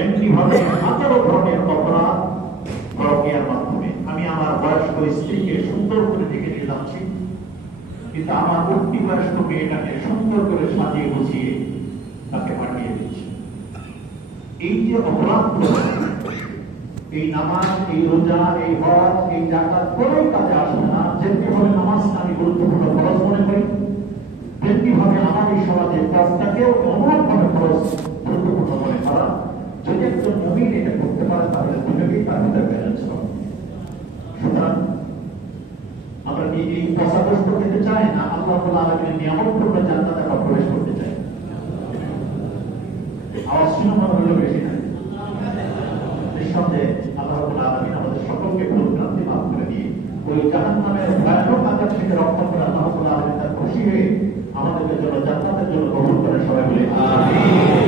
এমনি ভাবে হাজারো ধরনের অপরাধ পরকীয়ার মাধ্যমে। আমি আমার বয়স্ক স্ত্রীকে সুন্দর করে ডেকে নিয়ে যাচ্ছি, কিন্তু আমার উঠতি বয়স্ক মেয়েটাকে সুন্দর করে সাজিয়ে গুছিয়ে তাকে পাঠিয়ে দিচ্ছি। এই যে অপরাধ, এই নামাজ, এই রোজা, এই হজ, এই জাকাত কোনোই কাজে আসবে না। যেমনি ভাবে নামাজটা আমি গুরুত্বপূর্ণ ফরজ মনে করি, তেমনি ভাবে আমার এই সমাজের কাজটাকেও অনুরূপ ভাবে ফরজ গুরুত্বপূর্ণ মনে করা। যদি একজন মুমিন এটা করতে পারে তাহলে দুটোকেই তার ভিতরে ব্যালেন্স হবে। সুতরাং আমরা কি এই পশাগ্রস্ত খেতে চাই না আল্লাহ রাব্বুল আলামিনের নিয়ামতপূর্ণ জান্নাতে আমরা প্রবেশ করতে চাই? আওয়াজ শুনে মনে হলো বেশি না? নিঃসন্দেহে আল্লাহ রাব্বুল আলামিন আমাদের সকলকে ভুলভ্রান্তি মাফ করে দিয়ে ওই জাহান্নামের ভয়ানক আযাব থেকে রক্ষা করে আল্লাহ রাব্বুল আলামিন তার খুশি হয়ে আমাদের জন্য জান্নাতের জন্য কবুল করে। সবাই বলে আমিন।